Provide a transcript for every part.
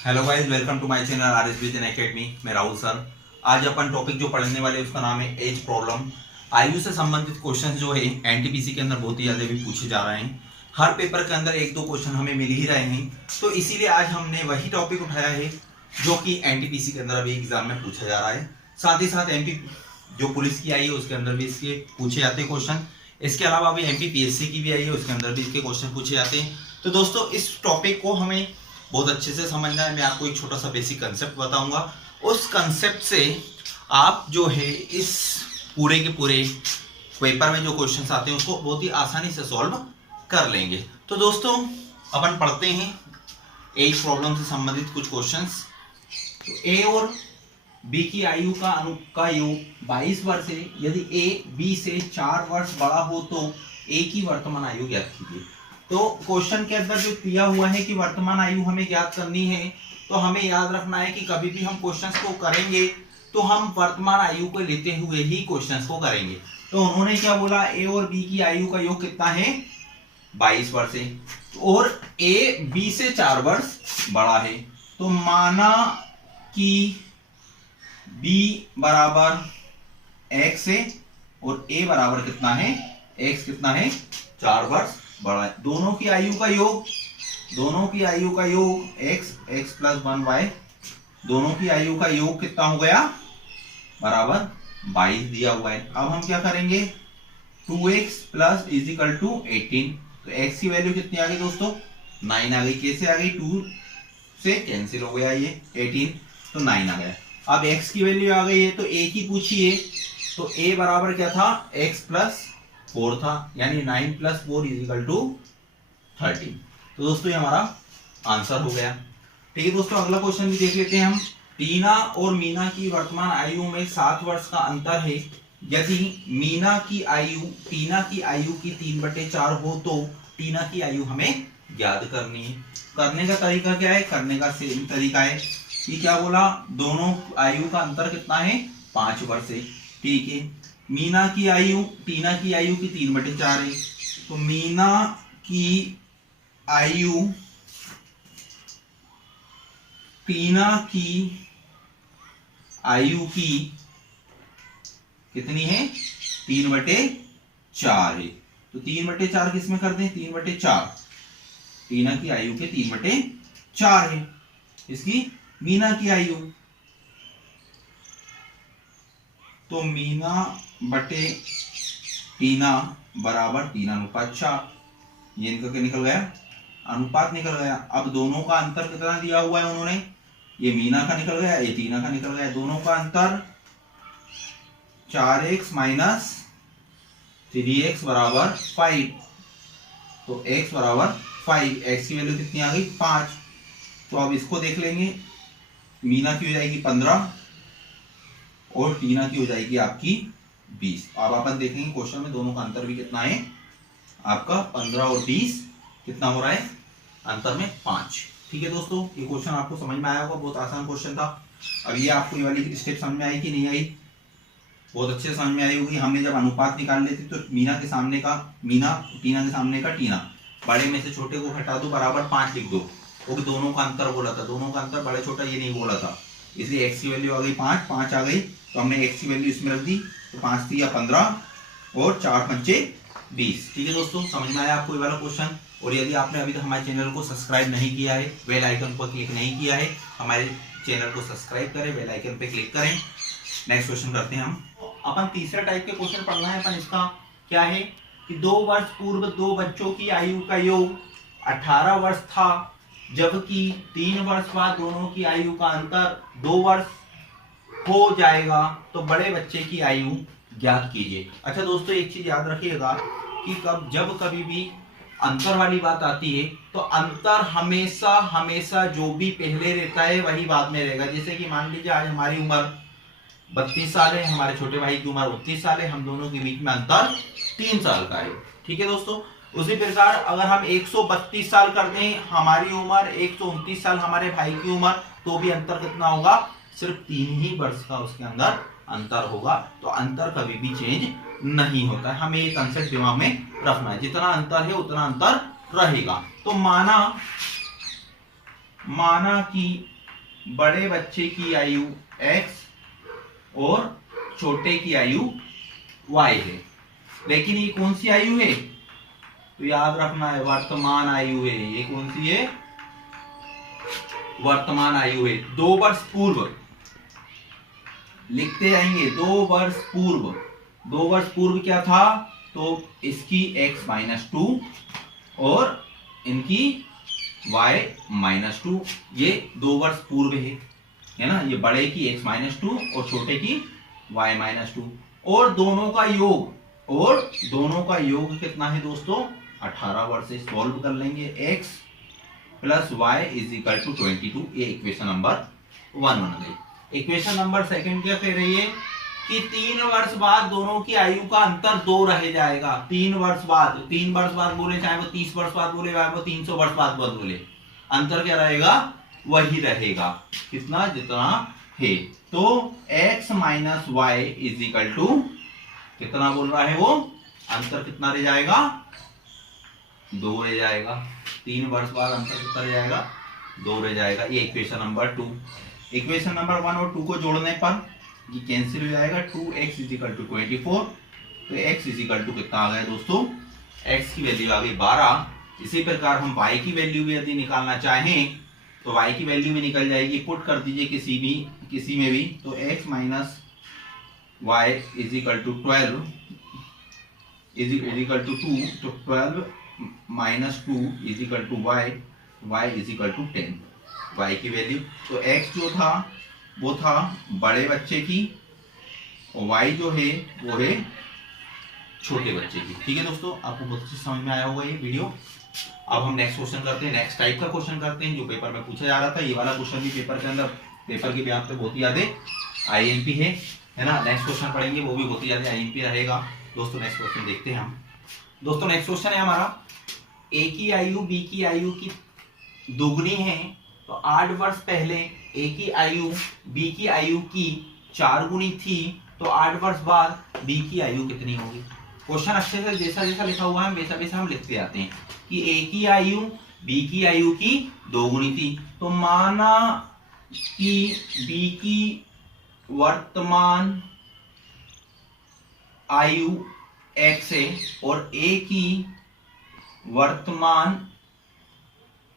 Hello guys, welcome to my channel RS vision academy. मैं Rahul sir. आज अपन topic जो पढ़ने वाले हैं उसका नाम है एज प्रॉब्लम। आयु से संबंधित क्वेश्चंस जो है एनटीपीसी के अंदर बहुत ही ज्यादा भी पूछे जा रहे हैं। हर पेपर के अंदर एक दो क्वेश्चन हमें मिल ही रहे हैं, तो इसीलिए आज हमने वही टॉपिक उठाया है जो कि एनटीपीसी के अंदर अभी एग्जाम में पूछा जा रहा है। साथ ही साथ एमपी जो पुलिस की आई है उसके अंदर भी इसके पूछे जाते हैं क्वेश्चन। इसके अलावा अभी एमपीपीएससी की भी आई है, उसके अंदर भी इसके क्वेश्चन पूछे जाते हैं। तो दोस्तों, इस टॉपिक को हमें बहुत अच्छे से समझना है। मैं आपको एक छोटा सा बेसिक कंसेप्ट बताऊंगा, उस कंसेप्ट से आप जो है इस पूरे के पूरे पेपर में जो क्वेश्चंस आते हैं उसको बहुत ही आसानी से सॉल्व कर लेंगे। तो दोस्तों, अपन पढ़ते हैं एज प्रॉब्लम से संबंधित कुछ क्वेश्चंस। तो ए और बी की आयु का योग 22 वर्ष है। यदि ए बी से 4 वर्ष बड़ा हो तो ए की वर्तमान आयु ज्ञात कीजिए। तो क्वेश्चन के अंदर जो दिया हुआ है कि वर्तमान आयु हमें ज्ञात करनी है, तो हमें याद रखना है कि कभी भी हम क्वेश्चंस को करेंगे तो हम वर्तमान आयु को लेते हुए ही क्वेश्चंस को करेंगे। तो उन्होंने क्या बोला, ए और बी की आयु का योग कितना है, 22 वर्ष है, और ए बी से 4 वर्ष बड़ा है। तो माना कि बी बराबर एक्स है और ए बराबर कितना है, एक्स कितना है, 4 वर्ष बड़ा है। दोनों की आयु का योग x x प्लस 1y, दोनों की आयु का योग कितना हो गया, बराबर 22 दिया हुआ है। अब हम क्या करेंगे, 2x plus is equal to 18। तो x की वैल्यू कितनी आ गई दोस्तों, 9 आ गई। कैसे आ गई, 2 से कैंसिल हो गया ये 18, तो 9 आ गया। अब x की वैल्यू आ गई है तो a की पूछिए। तो a बराबर क्या था, x प्लस 4 था, यानी 9 प्लस 4 इज इक्वल टू 13। तो दोस्तों ये हमारा आंसर हो गया। ठीक है दोस्तों, अगला क्वेश्चन भी देख लेते हैं हम। टीना और मीना की वर्तमान आयु में 7 वर्ष का अंतर है। यदि टीना की आयु की 3/4 हो तो टीना की आयु हमें ज्ञात करनी है। करने का तरीका क्या है, करने का सेम तरीका है कि क्या बोला, दोनों आयु का अंतर कितना है, 5 वर्ष है। ठीक है, टीना की आयु की 3/4 है। तो मीना की आयु टीना की आयु की कितनी है, 3/4 है। तो 3/4 किसमें कर दें, 3/4 टीना की आयु के 3/4 है इसकी मीना की आयु। तो मीना बटे टीना बराबर 3:4। ये इनका क्या निकल गया, अनुपात निकल गया। अब दोनों का अंतर कितना दिया हुआ है उन्होंने, ये मीना का निकल गया, ये टीना का निकल गया। दोनों का अंतर 4x माइनस 3x बराबर 5। तो x बराबर 5, x की वैल्यू कितनी आ गई, 5। तो अब इसको देख लेंगे, मीना की हो जाएगी 15 और टीना की हो जाएगी आपकी 20। अब अपन देखेंगे क्वेश्चन में दोनों का अंतर भी कितना है, आपका 15 और 20 कितना हो रहा है, अंतर में 5। ठीक है दोस्तों, ये क्वेश्चन आपको समझ में आया होगा, बहुत आसान क्वेश्चन था। अब ये आपको ये वाली स्टेप समझ में आई कि नहीं आई, बहुत अच्छे से समझ में आई होगी। हमने जब अनुपात निकाल लेते तो मीना टीना के सामने का टीना, बड़े में से छोटे को घटा दो, बराबर 5 लिख दो, क्योंकि दोनों का अंतर बोला था, दोनों का अंतर बड़ा छोटा ये नहीं बोला था, इसलिए x की वैल्यू आ गई 5 आ गई। तो हमने x की वैल्यू इसमें रख दी, तो 5 3 15 और 4 5 20। ठीक है दोस्तों, समझ में आया आपको ये वाला क्वेश्चन। और यदि आपने अभी तक हमारे चैनल को सब्सक्राइब नहीं किया है, बेल आइकन पर क्लिक नहीं किया है, हमारे चैनल को सब्सक्राइब करें, बेल आइकन पे क्लिक करें। नेक्स्ट क्वेश्चन करते हैं हम। अपन तीसरा टाइप के क्वेश्चन पढ़ना है। अपन इसका क्या है कि 2 वर्ष पूर्व 2 बच्चों की आयु का योग 18 वर्ष था, जबकि 3 वर्ष बाद दोनों की आयु का अंतर 2 वर्ष हो जाएगा, तो बड़े बच्चे की आयु ज्ञात कीजिए। अच्छा दोस्तों, एक चीज याद रखिएगा कि जब कभी भी अंतर वाली बात आती है तो अंतर हमेशा जो भी पहले रहता है वही बाद में रहेगा। जैसे कि मान लीजिए आज हमारी उम्र 32 साल है, हमारे छोटे भाई की उम्र 29 साल है, हम दोनों के बीच में अंतर 3 साल का है। ठीक है दोस्तों, उसी प्रकार अगर हम 132 साल कर दें हमारी उम्र, 129 साल हमारे भाई की उम्र, तो भी अंतर कितना होगा, सिर्फ 3 ही वर्ष का उसके अंदर अंतर होगा। तो अंतर कभी भी चेंज नहीं होता है, हमें ये कंसेप्ट दिमाग में रखना है, जितना अंतर है उतना अंतर रहेगा। तो माना माना कि बड़े बच्चे की आयु x और छोटे की आयु y है, लेकिन ये कौन सी आयु है? तो याद रखना है वर्तमान आयु है। ये कौन सी है? वर्तमान आयु है। 2 वर्ष पूर्व लिखते जाएंगे, 2 वर्ष पूर्व। 2 वर्ष पूर्व क्या था? तो इसकी x-2 और इनकी y-2। ये 2 वर्ष पूर्व है ना। ये बड़े की x-2 और छोटे की y-2, और दोनों का योग कितना है दोस्तों? 18 वर्ष से सॉल्व कर लेंगे। x plus y is equal to 22। ये इक्वेशन नंबर 1 बन गई। इक्वेशन नंबर 2 क्या कह रही है कि 3 वर्ष बाद दोनों की आयु का अंतर 2 रह जाएगा। 3 वर्ष बाद बोले, चाहे वो 30 वर्ष बाद बोले, चाहे वो 300 वर्ष बाद बोले, अंतर क्या रहेगा? वही रहेगा, कितना? जितना है। तो x minus y is equal to कितना बोल रहा है वो? अंतर कितना रह जाएगा? 2 रह जाएगा। 3 वर्ष बाद अंतर कितना रह जाएगा? 2 रह जाएगा। ये इक्वेशन नंबर 2। इक्वेशन नंबर 1 और 2 को जोड़ने पर ये कैंसिल हो जाएगा। 2x is equal to 24। तो x इज इक्वल टू कितना आ गया दोस्तों? x की वैल्यू आ गई 12। इसी प्रकार हम y की वैल्यू भी यदि निकालना चाहें तो y की वैल्यू भी निकल जाएगी। पुट कर दीजिए किसी में भी। तो x minus y is equal to 12 is equal to 2। तो 12 minus 2 is equal to y is equal to 10। y की वैल्यू तो x जो था वो था बड़े बच्चे की, और y जो है वो है छोटे बच्चे की। ठीक है दोस्तों, आपको बहुत अच्छे समझ में आया होगा ये वीडियो। अब हम नेक्स्ट क्वेश्चन करते हैं। नेक्स्ट टाइप का क्वेश्चन करते हैं जो पेपर में पूछा जा रहा था। ये वाला क्वेश्चन भी पेपर के अंदर, पेपर की यहाँ पे बहुत ही ज्यादा आईएमपी है ना। नेक्स्ट क्वेश्चन पढ़ेंगे वो भी बहुत ही ज्यादा आईएमपी रहेगा। दोस्तों नेक्स्ट क्वेश्चन देखते हैं हम। दोस्तों नेक्स्ट क्वेश्चन है हमारा, ए की आयु बी की आयु की दुगनी है, तो 8 वर्ष पहले ए की आयु बी की आयु की 4 गुनी थी, तो 8 वर्ष बाद बी की आयु कितनी होगी? क्वेश्चन अच्छे से जैसा जैसा लिखा हुआ है वैसा वैसा हम लिखते जाते हैं कि ए की आयु बी की आयु की 2 गुनी थी। तो माना कि बी की वर्तमान आयु x है और ए की वर्तमान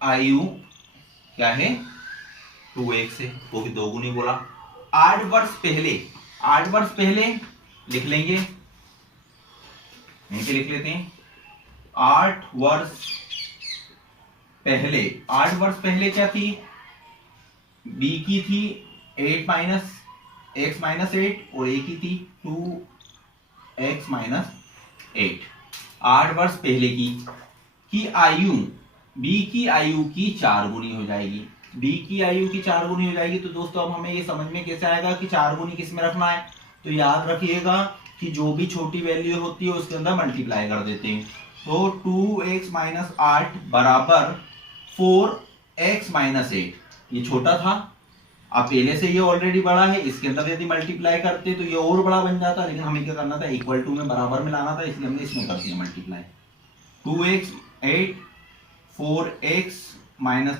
आयु क्या है? 2x है, वो भी 2 गुनी बोला। 8 वर्ष पहले लिख लेंगे, यहीं पे लिख लेते हैं। 8 वर्ष पहले क्या थी? बी की थी 8 माइनस x माइनस 8 और a की थी 2x माइनस 8। 8 वर्ष पहले की आयु b की आयु की 4 गुनी हो जाएगी। b की आयु की 4 गुनी हो जाएगी। तो दोस्तों अब हमें ये समझ में कैसे आएगा कि 4 गुनी किस में रखना है? तो याद रखिएगा कि जो भी छोटी वैल्यू होती है उसके अंदर मल्टीप्लाई कर देते हैं। तो 2x माइनस 8 बराबर 4x माइनस 8। ये छोटा था, अब पहले से ये ऑलरेडी बड़ा है, इसके अंदर यदि मल्टीप्लाई करते तो ये और बड़ा बन जाता, लेकिन हमें क्या करना था? इक्वल टू में बराबर में लाना था, इसलिए हमने इसमें कर दिया मल्टीप्लाई। 2x 8 4x माइनस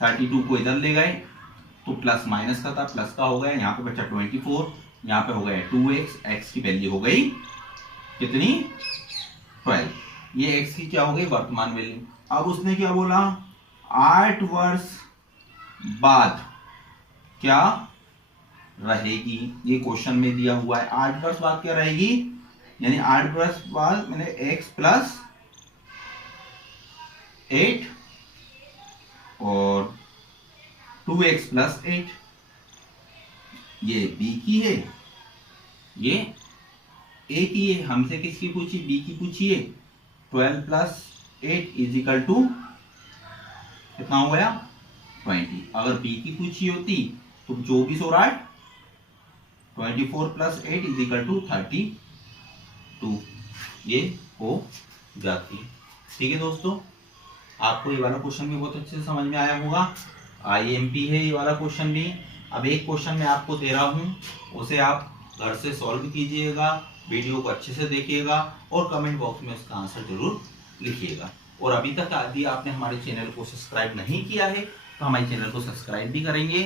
32 को इधर ले गए तो प्लस माइनस का था, प्लस का हो गया, यहाँ पे बचा 24, यहाँ पे हो गया 2x, x की वैल्यू हो गई कितनी? 12। ये x की क्या हो गई? वर्तमान वैल्यू। अब उसने क्या बोला? 8 वर्ष बाद क्या रहेगी? ये क्वेश्चन में दिया हुआ है। 8 वर्ष बाद क्या रहेगी? यानी 8 वर्ष बाद मैंने x प्लस 8 और 2x प्लस 8। ये b की है, ये a की है। हमसे किसकी पूछी? b की पूछी है। 12 प्लस 8 इज इक्वल टू कितना हो गया? 20। अगर b की पूछी होती तो 24 और 8 24 प्लस 8 इज इक्वल टू 32। ये हो जाती है। ठीक है दोस्तों, आपको ये वाला क्वेश्चन भी बहुत अच्छे से समझ में आया होगा। आईएमपी है ये वाला क्वेश्चन भी। अब एक क्वेश्चन मैं आपको दे रहा हूँ, उसे आप घर से सॉल्व कीजिएगा, वीडियो को अच्छे से देखिएगा और कमेंट बॉक्स में उसका आंसर जरूर लिखिएगा। और अभी तक यदि आपने हमारे चैनल को सब्सक्राइब नहीं किया है तो हमारे चैनल को सब्सक्राइब भी करेंगे,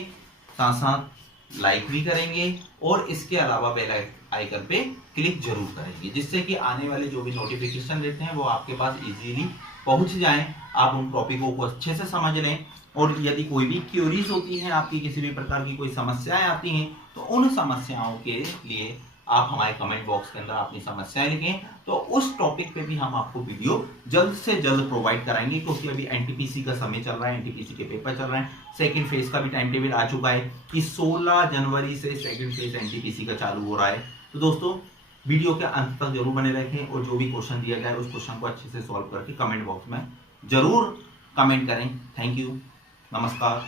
साथ साथ लाइक भी करेंगे और इसके अलावा बेल आइकन पे क्लिक जरूर करेंगे, जिससे कि आने वाले जो भी नोटिफिकेशन रहते हैं वो आपके पास इजीली पहुंच जाएं, आप उन टॉपिकों को अच्छे से समझ लें। और यदि कोई भी क्यूरीज होती हैं, आपकी किसी भी प्रकार की कोई समस्याएं आती हैं, तो उन समस्याओं के लिए आप हमारे कमेंट बॉक्स के अंदर अपनी समस्याएं लिखें, तो उस टॉपिक पे भी हम आपको वीडियो जल्द से जल्द प्रोवाइड कराएंगे। क्योंकि अभी एनटीपीसी का समय चल रहा है, एनटीपीसी के पेपर चल रहे हैं, सेकंड फेज का भी टाइम टेबल आ चुका है कि 16 जनवरी से सेकंड फेज एनटीपीसी का चालू हो रहा है। तो दोस्तों वीडियो के अंत तक जरूर बने रखें और जो भी क्वेश्चन दिया गया है उस क्वेश्चन को अच्छे से सॉल्व करके कमेंट बॉक्स में जरूर कमेंट करें। थैंक यू, नमस्कार।